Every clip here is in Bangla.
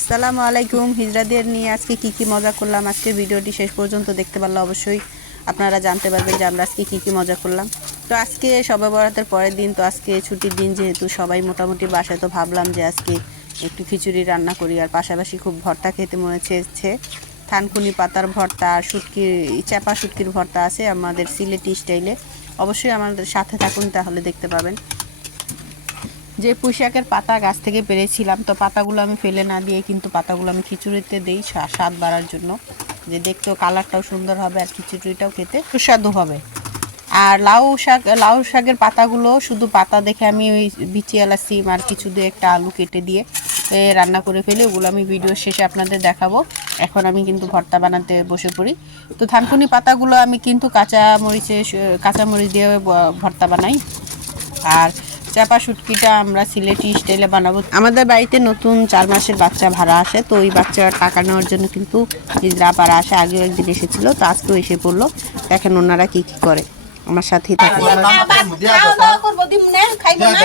আসসালামু আলাইকুম। হিজরাদের নিয়ে আজকে কি কি মজা করলাম? আজকের ভিডিওটি শেষ পর্যন্ত দেখতে পারলে অবশ্যই আপনারা জানতে পারবেন যে আমরা আজকে কি কি মজা করলাম। তো আজকে সবে বরাতের পরের দিন, তো আজকে ছুটির দিন যেহেতু সবাই মোটামুটি বাসায়, তো ভাবলাম যে আজকে একটু খিচুড়ি রান্না করি। আর পাশাপাশি খুব ভর্তা খেতে মনে চেয়েছে। থানকুনি পাতার ভর্তা, আর শুটকির চাপা শুটকির ভর্তা আছে আমাদের সিলেটি স্টাইলে। অবশ্যই আমাদের সাথে থাকুন, তাহলে দেখতে পাবেন। যে পুঁইশাকের পাতা গাছ থেকে পেরেছিলাম, তো পাতাগুলো আমি ফেলে না দিয়ে কিন্তু পাতাগুলো আমি খিচুড়িতে দিই স্বা- স্বাদ বাড়ার জন্য। যে দেখতেও কালারটাও সুন্দর হবে আর খিচুড়িটাও খেতে সুস্বাদু হবে। আর লাউ শাক, লাউ শাকের পাতাগুলো শুধু পাতা দেখে আমি ওই বিচিয়ালা, সিম আর কিছু দিয়ে একটা আলু কেটে দিয়ে রান্না করে ফেলি, ওগুলো আমি ভিডিও শেষে আপনাদের দেখাবো। এখন আমি কিন্তু ভর্তা বানাতে বসে পড়ি। তো থানকুনি পাতাগুলো আমি কিন্তু কাঁচা মরিচে কাঁচা মরিচ দিয়ে ভর্তা বানাই। আর চাপা শুটকিটা আমরা সিলেটি স্টাইলে বানাবো। আমাদের বাড়িতে নতুন চার মাসের বাচ্চা ভাড়া আসে তো ওই বাচ্চার টাকা নেওয়ার জন্য কিন্তু হিজরা পাড়া আসে। আগেও একদিন এসেছিল তো আজকেও এসে পড়ল। দেখেন ওনারা কি কি করে। আমার সাথেই থাকে দাওয়া করব দিম নে। খাইবো না।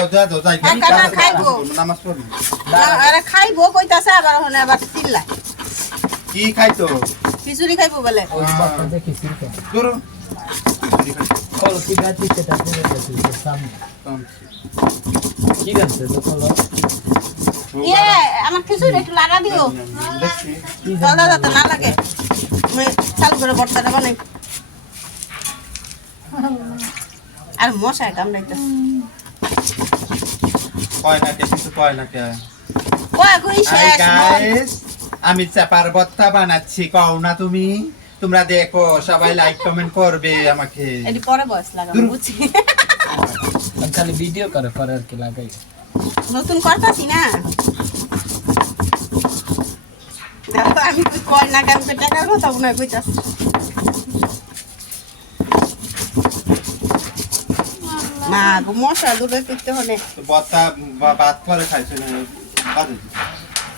ইয়ে আমার একটু লাগা দিও। না লাগে। চালু করে বর্তাটা বানাই আর কয় না কে কিন্তু কয় না কে কয় কই শেষ আমি চাপার ভর্তা বানাচ্ছি কও না তুমি? তোমরা দেখো সবাই লাইক কমেন্ট করবে আমাকে। এটি পরে বয়স লাগাবো বুঝছি। খালি ভিডিও করে পরে আর কি লাগাই। নতুন করতাছি না? আমি তো কয় না কেন টাকার কথা মনে হয় কইতাছি। মা গো মশা দূরে করতে হলে তো ভর্তা বা- ভাত করে খাইছো না?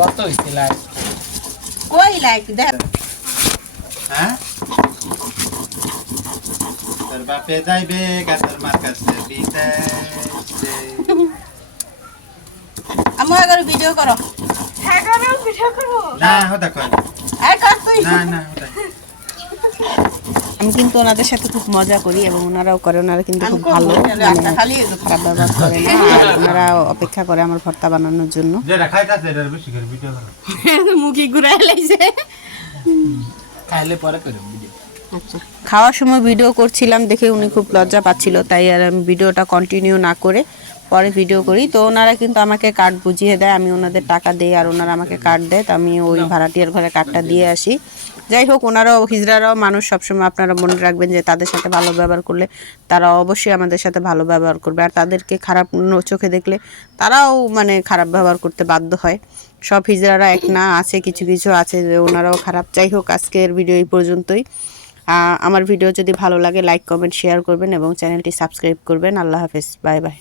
কত হইছিল কই লাইক দেখ। হ্যাঁ? তোর বাপে যাইবে গাছের মার কাছে বিদেশে। আমি আগে ভিডিও করো। না হতা কয় না। এই কর। তুই। না না হতা আমি কিন্তু ওনাদের সাথে খুব মজা করি এবং ওনারাও করে ওনারা কিন্তু খুব ভালো। মানে একটা খালি এলো। খারাপ ব্যবহার করে না আর ওনারা অপেক্ষা করে আমার ভর্তা বানানোর জন্য। মুখি ঘুরাই লাইছে। খাইলে পরে করে ভিডিও। আচ্ছা। খাওয়ার সময় ভিডিও করছিলাম দেখে উনি খুব লজ্জা পাচ্ছিল তাই আর আমি ভিডিওটা কন্টিনিউ না করে পরে ভিডিও করি। তো ওনারা কিন্তু আমাকে কার্ড বুঝিয়ে দেয় আমি ওনাদের টাকা দিই আর ওনারা আমাকে কার্ড দেয় তো আমি ওই ভাড়াটিয়ার ঘরে কার্ডটা দিয়ে আসি। যাই হোক, ওনারাও, হিজড়ারাও মানুষ সবসময় আপনারা মনে রাখবেন যে তাদের সাথে ভালো ব্যবহার করলে তারা অবশ্যই আমাদের সাথে ভালো ব্যবহার করবে। আর তাদেরকে খারাপ চোখে দেখলে তারাও মানে খারাপ ব্যবহার করতে বাধ্য হয়। সব হিজড়ারা এক না, আছে কিছু কিছু আছে যে ওনারাও খারাপ। যাই হোক, আজকের ভিডিও এই পর্যন্তই। আমার ভিডিও যদি ভালো লাগে লাইক কমেন্ট শেয়ার করবেন এবং চ্যানেলটি সাবস্ক্রাইব করবেন। আল্লাহ হাফেজ। Bye bye.